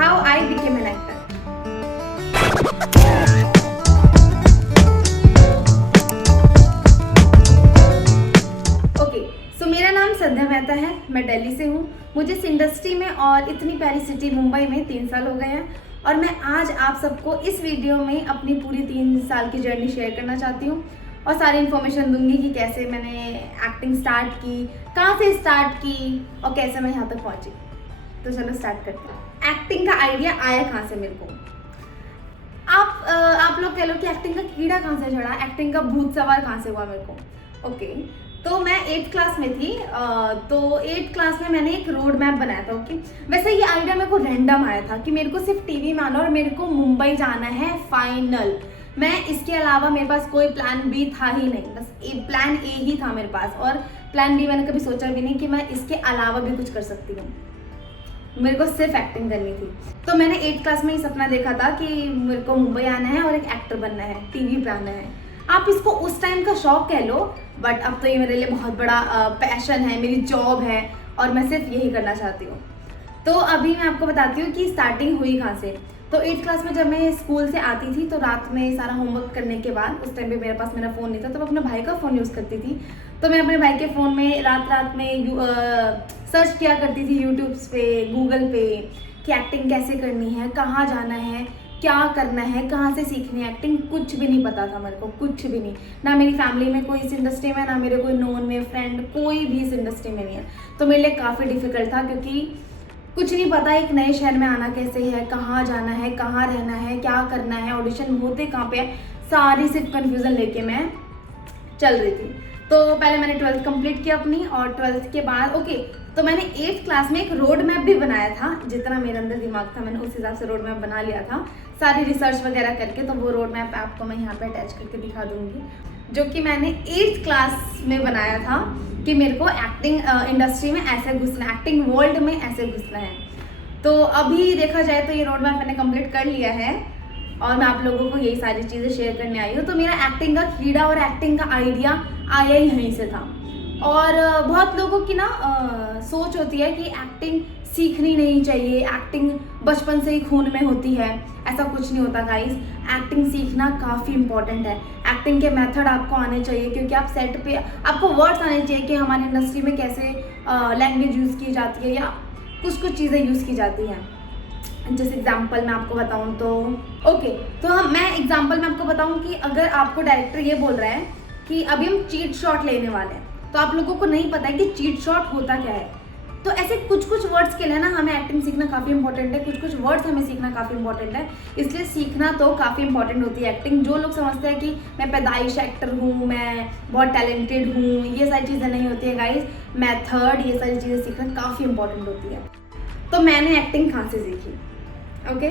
How I became an actor. Okay, so मेरा नाम संध्या मेहता है, मैं दिल्ली से हूँ। मुझे इस इंडस्ट्री में और इतनी प्यारी सिटी मुंबई में 3 साल हो गए हैं और मैं आज आप सबको इस वीडियो में अपनी पूरी 3 साल की जर्नी शेयर करना चाहती हूँ और सारी इन्फॉर्मेशन दूंगी कि कैसे मैंने एक्टिंग स्टार्ट की, कहाँ से स्टार्ट की और कैसे मैं यहाँ तक पहुँची। तो चलो स्टार्ट करते हैं। एक्टिंग का आइडिया आया कहाँ से मेरे को? आप लोग कह लो कि एक्टिंग का कीड़ा कहाँ से चढ़ा, एक्टिंग का भूत सवार कहाँ से हुआ मेरे को। ओके, तो मैं 8th क्लास में थी। तो 8th क्लास में मैंने एक रोड मैप बनाया था। ओके, वैसे ये आइडिया मेरे को रैंडम आया था कि मेरे को सिर्फ टीवी में आना और मेरे को मुंबई जाना है फाइनल। मैं इसके अलावा मेरे पास कोई प्लान बी था ही नहीं, बस प्लान ए ही था मेरे पास और प्लान बी मैंने कभी सोचा भी नहीं कि मैं इसके अलावा भी कुछ कर सकती हूँ। मेरे को सिर्फ एक्टिंग करनी थी। तो मैंने 8th क्लास में ही सपना देखा था कि मेरे को मुंबई आना है और एक एक्टर बनना है, टीवी पे आना है। आप इसको उस टाइम का शौक कह लो, बट अब तो ये मेरे लिए बहुत बड़ा पैशन है, मेरी जॉब है और मैं सिर्फ यही करना चाहती हूँ। तो अभी मैं आपको बताती हूँ कि स्टार्टिंग हुई कहाँ से। तो 8th क्लास में जब मैं स्कूल से आती थी तो रात में सारा होमवर्क करने के बाद, उस टाइम पे मेरे पास मेरा फ़ोन नहीं था तो मैं अपने भाई का फ़ोन यूज़ करती थी। तो मैं अपने भाई के फ़ोन में रात में सर्च किया करती थी यूट्यूब पे, गूगल पे कि एक्टिंग कैसे करनी है, कहाँ जाना है, क्या करना है, कहाँ से सीखनी है एक्टिंग। कुछ भी नहीं पता था मेरे को, कुछ भी नहीं। ना मेरी फैमिली में कोई इस इंडस्ट्री में, ना मेरे कोई नोन में फ्रेंड, कोई भी इस इंडस्ट्री में नहीं है। तो मेरे लिए काफ़ी डिफ़िकल्ट था क्योंकि कुछ नहीं पता एक नए शहर में आना कैसे है, कहाँ जाना है, कहाँ रहना है, क्या करना है, ऑडिशन होते कहाँ पे है, सारी सिर्फ कन्फ्यूज़न लेके मैं चल रही थी। तो पहले मैंने 12th कंप्लीट किया अपनी और 12th के बाद तो मैंने 8th क्लास में एक रोड मैप भी बनाया था। जितना मेरे अंदर दिमाग था मैंने उस हिसाब से रोड मैप बना लिया था, सारी रिसर्च वगैरह करके। तो वो रोड मैप आपको मैं यहाँ पे अटैच करके दिखा दूँगी, जो कि मैंने 8th क्लास में बनाया था कि मेरे को एक्टिंग इंडस्ट्री में ऐसे घुसना है, एक्टिंग वर्ल्ड में ऐसे घुसना है। तो अभी देखा जाए तो ये रोड मैप मैंने कंप्लीट कर लिया है और मैं आप लोगों को यही सारी चीज़ें शेयर करने आई हूँ। तो मेरा एक्टिंग का कीड़ा और एक्टिंग का आइडिया आया ही यहीं से था। और बहुत लोगों की ना सोच होती है कि एक्टिंग सीखनी नहीं चाहिए, एक्टिंग बचपन से ही खून में होती है। ऐसा कुछ नहीं होता गाइस, एक्टिंग सीखना काफ़ी इंपॉर्टेंट है। एक्टिंग के मेथड आपको आने चाहिए क्योंकि आप सेट पे आपको वर्ड्स आने चाहिए कि हमारी इंडस्ट्री में कैसे लैंग्वेज यूज़ की जाती है या कुछ चीज़ें यूज़ की जाती हैं। जैसे एग्जाम्पल मैं आपको बताऊँ तो मैं एग्जाम्पल में आपको बताऊँ कि अगर आपको डायरेक्टर ये बोल रहा है कि अभी हम चीट शॉट लेने वाले हैं, तो आप लोगों को नहीं पता है कि चीट शॉट होता क्या है। तो ऐसे कुछ वर्ड्स के लिए ना हमें एक्टिंग सीखना काफ़ी इंपॉर्टेंट है, कुछ वर्ड्स हमें सीखना काफ़ी इंपॉर्टेंट है। इसलिए सीखना तो काफ़ी इंपॉर्टेंट होती है एक्टिंग। जो लोग समझते हैं कि मैं पैदाइश एक्टर हूँ, मैं बहुत टैलेंटेड हूँ, ये सारी चीज़ें नहीं होती है गाइस। मेथड, ये सारी चीज़ें सीखना काफ़ी इंपॉर्टेंट होती है। तो मैंने एक्टिंग कहाँ से सीखी? ओके,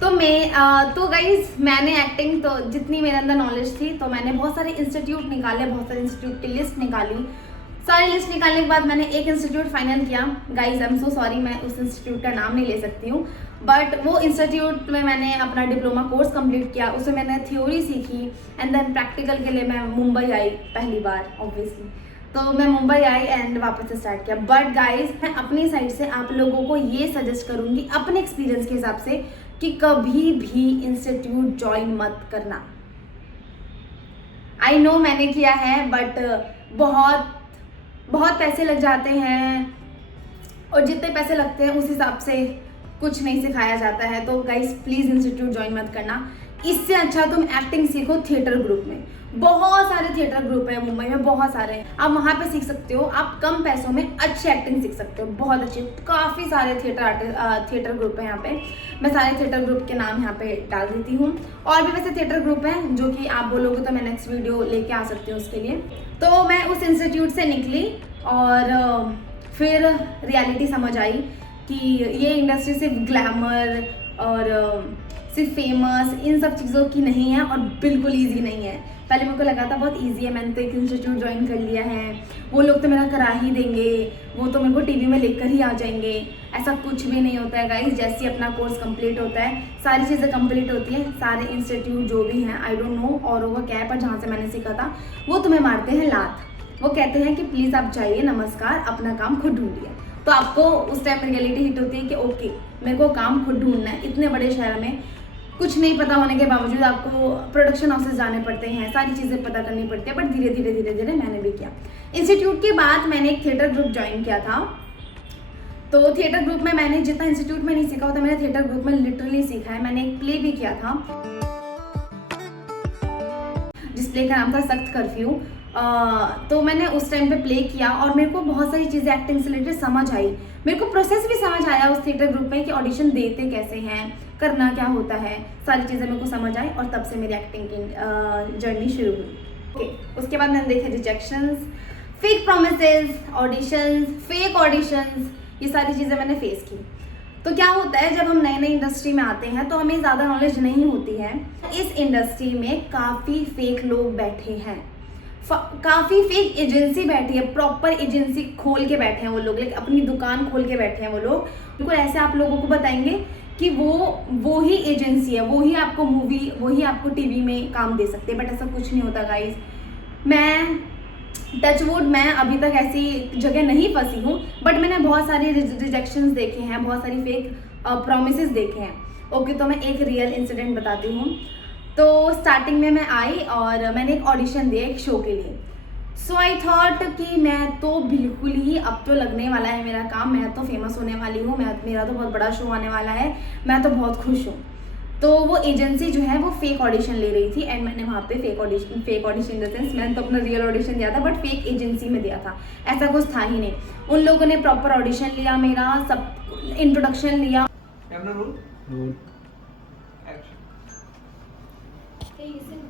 तो गाइज मैंने एक्टिंग तो जितनी मेरे अंदर नॉलेज थी तो मैंने बहुत सारे इंस्टीट्यूट निकाले, बहुत सारे इंस्टीट्यूट की लिस्ट निकाली। सारी लिस्ट निकालने के बाद मैंने एक इंस्टीट्यूट फाइनल किया। Guys I am so sorry, मैं उस इंस्टीट्यूट का नाम नहीं ले सकती हूँ, बट वो इंस्टीट्यूट में मैंने अपना डिप्लोमा कोर्स कंप्लीट किया, उसमें मैंने थ्योरी सीखी एंड देन प्रैक्टिकल के लिए मैं मुंबई आई पहली बार ऑब्वियसली। तो मैं मुंबई आई एंड वापस से स्टार्ट किया। बट गाइज मैं अपनी साइड से आप लोगों को ये सजेस्ट करूँगी अपने एक्सपीरियंस के हिसाब से कि कभी भी इंस्टीट्यूट ज्वाइन मत करना। आई नो मैंने किया है, बट बहुत पैसे लग जाते हैं और जितने पैसे लगते हैं उस हिसाब से कुछ नहीं सिखाया जाता है। तो गाइस प्लीज़ इंस्टीट्यूट ज्वाइन मत करना। इससे अच्छा तुम एक्टिंग सीखो थिएटर ग्रुप में। बहुत सारे थिएटर ग्रुप है मुंबई में, बहुत सारे हैं, आप वहाँ पे सीख सकते हो। आप कम पैसों में अच्छी एक्टिंग सीख सकते हो, बहुत अच्छी। काफ़ी सारे थिएटर ग्रुप है यहाँ पे। मैं सारे थिएटर ग्रुप के नाम यहाँ पे डाल देती हूँ। और भी वैसे थिएटर ग्रुप हैं जो कि आप बोलोगे तो मैं नेक्स्ट वीडियो लेके आ सकती हूँ उसके लिए। तो मैं उस इंस्टीट्यूट से निकली और फिर रियलिटी समझ आई कि ये इंडस्ट्री सिर्फ ग्लैमर और सिर्फ फेमस इन सब चीज़ों की नहीं है और बिल्कुल ईजी नहीं है। पहले मेरे को लगा था बहुत ईजी है, मैंने तो एक इंस्टीट्यूट ज्वाइन कर लिया है, वो लोग तो मेरा करा ही देंगे, वो तो मेरे को टीवी में लेकर ही आ जाएंगे। ऐसा कुछ भी नहीं होता है गाइस। जैसे अपना कोर्स कंप्लीट होता है सारी चीज़ें कंप्लीट होती है, सारे इंस्टीट्यूट जो भी हैं, आई डोंट नो और वो क्या है, पर जहाँ से मैंने सीखा था वो तुम्हें मारते हैं लात। वो कहते हैं कि प्लीज़ आप जाइए, नमस्कार, अपना काम खुद ढूंढिए। तो आपको उस टाइम रियलिटी हिट होती है कि ओके मेरे को काम खुद ढूंढना है। इतने बड़े शहर में कुछ नहीं पता होने के बावजूद आपको प्रोडक्शन हाउसेस जाने पड़ते हैं, सारी चीज़ें पता करनी पड़ती है, बट धीरे धीरे मैंने भी किया। इंस्टीट्यूट के बाद मैंने एक थिएटर ग्रुप ज्वाइन किया था। तो थिएटर ग्रुप में मैंने जितना इंस्टीट्यूट में नहीं सीखा होता, मैंने थिएटर ग्रुप में लिटरली सीखा है। मैंने एक प्ले भी किया था जिस प्ले का नाम था सख्त कर्फ्यू। तो मैंने उस टाइम पे प्ले किया और मेरे को बहुत सारी चीज़ें एक्टिंग से रिलेटेड समझ आई। मेरे को प्रोसेस भी समझ आया उस थिएटर ग्रुप में कि ऑडिशन देते कैसे हैं, करना क्या होता है, सारी चीज़ें मेरे को समझ आई और तब से मेरी एक्टिंग की जर्नी शुरू हुई। ओके, उसके बाद मैंने देखे rejections, fake promises, auditions, fake auditions, ये सारी चीज़ें मैंने फेस की। तो क्या होता है, जब हम नए नए इंडस्ट्री में आते हैं तो हमें ज़्यादा नॉलेज नहीं होती है। इस इंडस्ट्री में काफ़ी फेक लोग बैठे हैं, काफ़ी फेक एजेंसी बैठी है, प्रॉपर एजेंसी खोल के बैठे हैं वो लोग, लाइक अपनी दुकान खोल के बैठे हैं वो लोग। बिल्कुल ऐसे आप लोगों को बताएंगे कि वो ही एजेंसी है, वो ही आपको मूवी, वो ही आपको टीवी में काम दे सकते हैं, बट ऐसा कुछ नहीं होता गाइज। मैं टचवुड, मैं अभी तक ऐसी जगह नहीं फंसी हूँ, बट मैंने बहुत सारे रिजेक्शंस देखे हैं, बहुत सारी फेक प्रोमिसेस देखे हैं। ओके, तो मैं एक रियल इंसिडेंट बताती हूँ। तो स्टार्टिंग में मैं आई और मैंने एक ऑडिशन दिया एक शो के लिए। सो आई थॉट कि मैं तो बिल्कुल ही, अब तो लगने वाला है मेरा काम, मैं तो फेमस होने वाली हूँ, मेरा तो बहुत बड़ा शो आने वाला है, मैं तो बहुत खुश हूँ। तो वो एजेंसी जो है वो फेक ऑडिशन ले रही थी एंड मैंने वहाँ पे fake audition in the sense, मैंने तो अपना रियल ऑडिशन दिया था बट फेक एजेंसी में दिया था, ऐसा कुछ था ही नहीं। उन लोगों ने प्रॉपर ऑडिशन लिया, मेरा सब इंट्रोडक्शन लिया,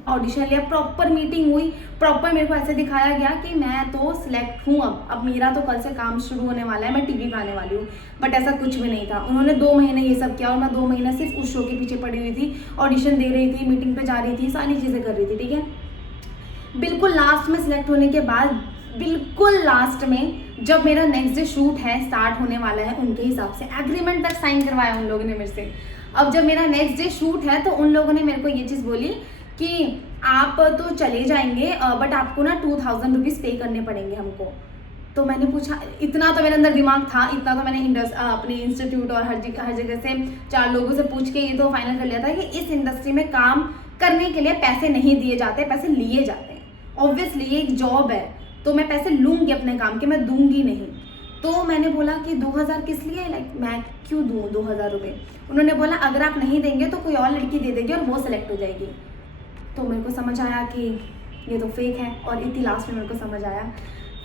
ऑडिशन लिया, प्रॉपर मीटिंग हुई, प्रॉपर मेरे को ऐसे दिखाया गया कि मैं तो सिलेक्ट हूँ, अब मेरा तो कल से काम शुरू होने वाला है, मैं टीवी पे आने वाली हूँ। बट ऐसा कुछ भी नहीं था। उन्होंने 2 महीने ये सब किया और मैं 2 महीने सिर्फ उस शो के पीछे पड़ी हुई थी, ऑडिशन दे रही थी, मीटिंग पे जा रही थी, सारी चीज़ें कर रही थी, ठीक है। बिल्कुल लास्ट में सिलेक्ट होने के बाद, बिल्कुल लास्ट में जब मेरा नेक्स्ट डे शूट है, स्टार्ट होने वाला है, उनके हिसाब से एग्रीमेंट तक साइन करवाया उन लोगों ने मेरे से। अब जब मेरा नेक्स्ट डे शूट है तो उन लोगों ने मेरे को ये चीज़ बोली कि आप तो चले जाएंगे बट आपको ना 2000 रुपीज़ पे करने पड़ेंगे हमको। तो मैंने पूछा, इतना तो मेरे अंदर दिमाग था, इतना तो मैंने अपने इंस्टीट्यूट और हर जगह से 4 लोगों से पूछ के ये तो फाइनल कर लिया था कि इस इंडस्ट्री में काम करने के लिए पैसे नहीं दिए जाते, पैसे लिए जाते हैं। ऑब्वियसली ये एक जॉब है तो मैं पैसे लूँगी अपने काम के, मैं दूंगी नहीं। तो मैंने बोला कि 2000 किस लिए, लाइक मैं क्यों दूँ 2000 रुपये। उन्होंने बोला अगर आप नहीं देंगे तो कोई और लड़की दे देगी और वो सिलेक्ट हो जाएगी। तो मेरे को समझ आया कि ये तो फेक है और इतनी लास्ट में मेरे को समझ आया।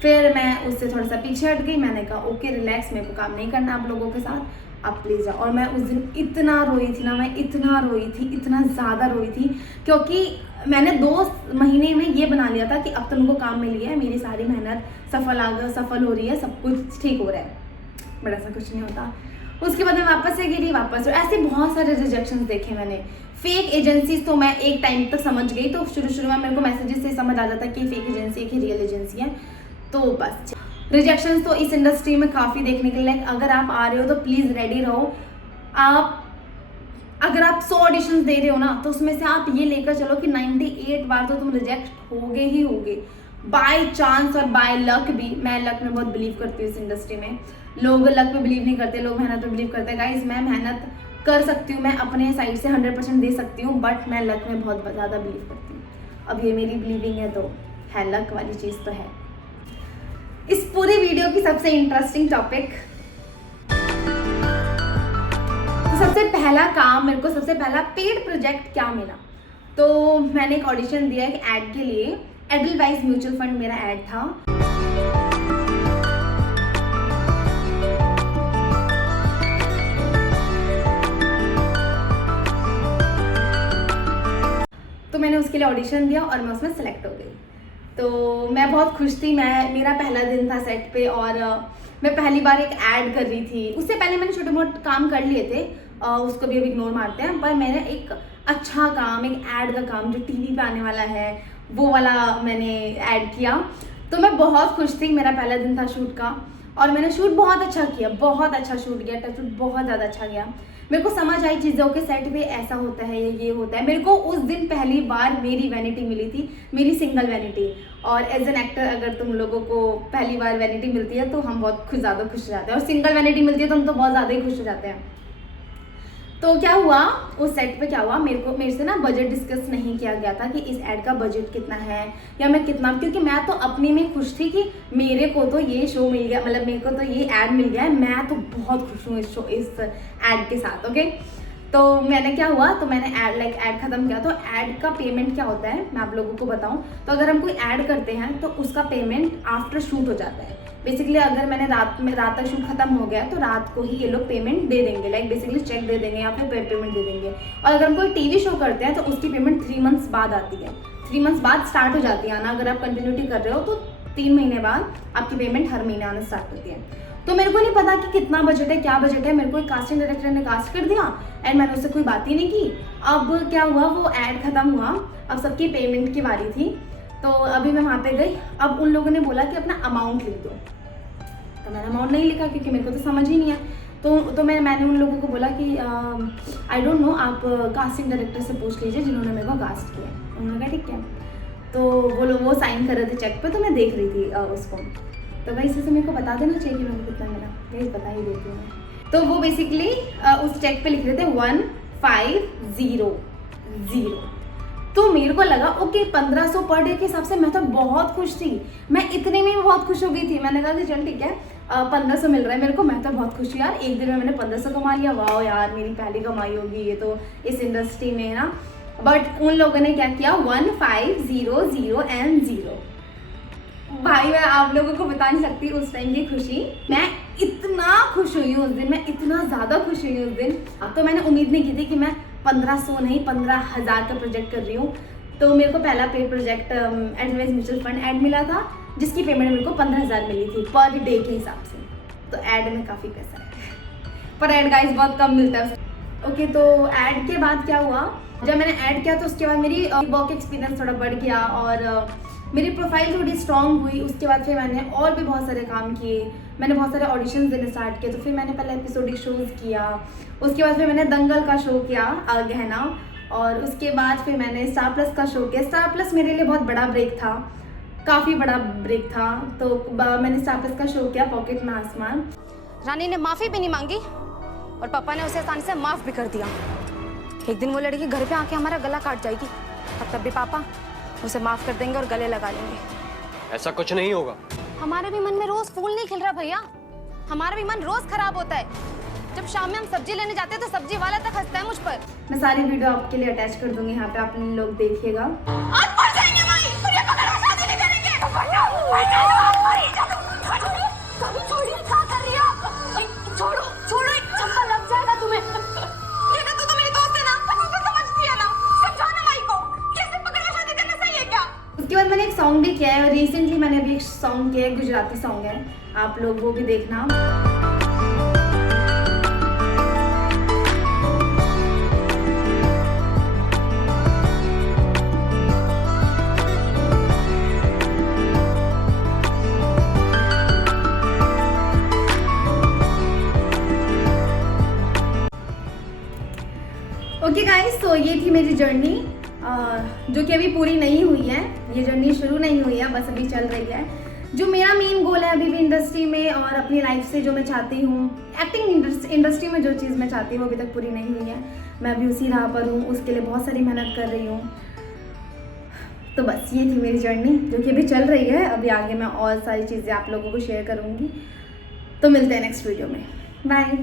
फिर मैं उससे थोड़ा सा पीछे हट गई, मैंने कहा ओके रिलैक्स, मेरे को काम नहीं करना आप लोगों के साथ, आप प्लीज़ जाओ। और मैं उस दिन इतना रोई थी ना, मैं इतना रोई थी, इतना ज़्यादा रोई थी, क्योंकि मैंने 2 महीने में ये बना लिया था कि अब तो मेरे को काम मिल गया है, मेरी सारी मेहनत सफल हो रही है, सब कुछ ठीक हो रहा है, बट ऐसा कुछ नहीं होता। उसके बाद मैं वापस से गिरी, वापस ऐसे बहुत सारे रिजेक्शंस देखे मैंने। फेक एजेंसीज तो मैं एक टाइम तक समझ गई, तो शुरू में मेरे को मैसेजेस से समझ आ जाता कि फेक एजेंसी है कि रियल एजेंसी है। तो बस रिजेक्शंस तो इस इंडस्ट्री में काफ़ी देखने के लिए, अगर आप आ रहे हो तो प्लीज़ रेडी रहो। अगर आप 100 ऑडिशंस दे रहे हो ना, तो उसमें से आप ये लेकर चलो कि 98 बार तो तुम रिजेक्ट होगे ही होगे, बाय चांस और बाय लक भी। मैं लक में बहुत बिलीव करती हूँ इस इंडस्ट्री में, लोग लक पे बिलीव नहीं करते, लोग मेहनत पे बिलीव करते हैं। गाइस मैं मेहनत कर सकती हूँ, मैं अपने साइड से 100% दे सकती हूँ, बट मैं लक में बहुत ज़्यादा बिलीव करती हूँ। अब ये मेरी बिलीविंग है तो है, लक वाली चीज़ तो है। इस पूरी वीडियो की सबसे इंटरेस्टिंग टॉपिक, तो सबसे पहला काम, मेरे को सबसे पहला पेड प्रोजेक्ट क्या मिला। तो मैंने एक ऑडिशन दिया एक ऐड के लिए, एडलवाइज म्यूचुअल फंड मेरा ऐड था। तो मैंने उसके लिए ऑडिशन दिया और मैं उसमें सेलेक्ट हो गई। तो मैं बहुत खुश थी, मेरा पहला दिन था सेट पे और मैं पहली बार एक ऐड कर रही थी। उससे पहले मैंने छोटे मोटे काम कर लिए थे, उसको भी अब इग्नोर मारते हैं, पर मैंने एक अच्छा काम, एक ऐड का काम जो टीवी पे आने वाला है वो वाला मैंने ऐड किया। तो मैं बहुत खुश थी, मेरा पहला दिन था शूट का और मैंने शूट बहुत अच्छा किया, बहुत अच्छा शूट किया, टचवुड बहुत ज़्यादा अच्छा गया। मेरे को समझ आई चीज़ों के सेट पे ऐसा होता है, ये होता है। मेरे को उस दिन पहली बार मेरी वैनिटी मिली थी, मेरी सिंगल वैनिटी। और एज एन एक्टर अगर तुम लोगों को पहली बार वैनिटी मिलती है तो हम बहुत ज़्यादा खुश हो जाते हैं, और सिंगल वैनिटी मिलती है तो हम तो बहुत ज़्यादा ही खुश हो जाते हैं। तो क्या हुआ उस सेट पे क्या हुआ, मेरे से ना बजट डिस्कस नहीं किया गया था कि इस ऐड का बजट कितना है या मैं कितना, क्योंकि मैं तो अपने में खुश थी कि मेरे को तो ये शो मिल गया, मतलब मेरे को तो ये ऐड मिल गया है, मैं तो बहुत खुश हूँ इस ऐड के साथ। ओके, तो मैंने क्या हुआ, तो मैंने ऐड खत्म किया। तो ऐड का पेमेंट क्या होता है मैं आप लोगों को बताऊं, तो अगर हम कोई ऐड करते हैं तो उसका पेमेंट आफ्टर शूट हो जाता है। बेसिकली अगर मैंने रात तक शूट खत्म हो गया तो रात को ही ये लोग पेमेंट दे देंगे, लाइक बेसिकली चेक दे देंगे या फिर पेमेंट दे देंगे। और अगर हम कोई टीवी शो करते हैं तो उसकी पेमेंट 3 मंथ्स बाद आती है, 3 मंथ्स बाद स्टार्ट हो जाती है आना। अगर आप कंटिन्यूटी कर रहे हो तो 3 महीने बाद आपकी पेमेंट हर महीने आना स्टार्ट होती है। तो मेरे को नहीं पता कि कितना बजट है, क्या बजट है, मेरे को एक कास्टिंग डायरेक्टर ने कास्ट कर दिया एंड मैंने उससे कोई बात ही नहीं की। अब क्या हुआ, वो ऐड खत्म हुआ, अब सबकी पेमेंट की बारी थी। तो अभी मैं वहाँ पे गई, अब उन लोगों ने बोला कि अपना अमाउंट लिख दो, तो मैंने अमाउंट नहीं लिखा क्योंकि मेरे को तो समझ ही नहीं है। तो मैंने उन लोगों को बोला कि आई डोंट नो, आप कास्टिंग डायरेक्टर से पूछ लीजिए जिन्होंने मेरे को कास्ट किया। उन्होंने कहा ठीक है। तो वो लोग वो साइन कर रहे थे चेक पे, तो मैं देख रही थी उसको। तो भाई इससे मेरे को बता देना चाहिए कि मैंने कितना मिला, यही बता ही देती हूँ मैं। तो वो बेसिकली उस चेक पे लिख रहे थे 1500। तो मेरे को लगा ओके 1500 पर डे के हिसाब से मैं तो बहुत खुश थी, मैं इतने में बहुत खुश हो गई थी। मैंने कहा कि चल ठीक है 1500 मिल रहा है मेरे को, मैं तो बहुत खुश हूँ यार, एक दिन में मैंने 1500 कमा लिया, वाह यार मेरी पहली कमाई होगी ये तो इस इंडस्ट्री में ना। बट उन लोगों ने क्या किया 1500 and 0। भाई मैं आप लोगों को बता नहीं सकती उस टाइम की खुशी, मैं इतना खुश हुई उस दिन, मैं इतना ज़्यादा खुश हुई उस दिन। अब तो मैंने उम्मीद नहीं की थी कि मैं 1500 नहीं 15,000 का प्रोजेक्ट कर रही हूँ। तो मेरे को पहला paid project advice mutual fund add मिला था, जिसकी पेमेंट मेरे को 15,000 मिली थी पर डे के हिसाब से। तो ऐड में काफ़ी पैसा है, पर ऐड गाइस बहुत कम मिलता है। ओके, तो ऐड के बाद क्या हुआ, जब मैंने ऐड किया तो उसके बाद मेरी वर्क एक्सपीरियंस थोड़ा बढ़ गया और मेरी प्रोफाइल थोड़ी स्ट्रॉन्ग हुई। उसके बाद फिर मैंने और भी बहुत सारे काम किए, मैंने बहुत सारे ऑडिशंस देने स्टार्ट किए। तो फिर मैंने पहले एपिसोडिक शोज़ किया, उसके बाद फिर मैंने दंगल का शो किया गहना, और उसके बाद फिर मैंने स्टार प्लस का शो किया। स्टार प्लस मेरे लिए बहुत बड़ा ब्रेक था, काफ़ी बड़ा ब्रेक था। तो मैंने स्टार प्लस का शो किया पॉकेट में आसमान। रानी ने माफ़ी भी नहीं मांगी और पापा ने उसे आसानी से माफ़ भी कर दिया। एक दिन वो लड़की घर पे आके हमारा गला काट जाएगी और तब भी पापा उसे माफ कर देंगे और गले लगा लेंगे। ऐसा कुछ नहीं होगा। हमारे भी मन में रोज फूल नहीं खिल रहा भैया, हमारा भी मन रोज खराब होता है। जब शाम में हम सब्जी लेने जाते हैं तो सब्जी वाला तक हंसता है मुझ पर। मैं सारी वीडियो आपके लिए अटैच कर दूंगी, यहाँ पे आप लोग देखिएगा। आज मर जाएंगे माई, और ये पकड़ के शादी नहीं करेंगे। कभी छोड़िए, क्या कर रही हो? छोड़ो छोड़ो, एक चप्पल लग जाएगा तुम्हें। ये तो मेरी दोस्त है ना, तो समझती है ना, समझाना माई को, कैसे पकड़ के शादी करना सही है क्या? उसके बाद मैंने एक सॉन्ग भी किया है, और रिसेंटली मैंने अभी एक सॉन्ग किया है, गुजराती सॉन्ग है, आप लोग वो भी देखना। ओके गाइस, तो ये थी मेरी जर्नी, जो कि अभी पूरी नहीं हुई है। ये जर्नी शुरू नहीं हुई है, बस अभी चल रही है। जो मेरा मेन गोल है अभी भी इंडस्ट्री में और अपनी लाइफ से जो मैं चाहती हूँ, एक्टिंग इंडस्ट्री में जो चीज़ मैं चाहती हूँ वो अभी तक पूरी नहीं हुई है। मैं अभी उसी राह पर हूँ, उसके लिए बहुत सारी मेहनत कर रही हूँ। तो बस ये थी मेरी जर्नी, जो कि अभी चल रही है। अभी आगे मैं और सारी चीज़ें आप लोगों को शेयर करूँगी। तो मिलते हैं नेक्स्ट वीडियो में, बाय।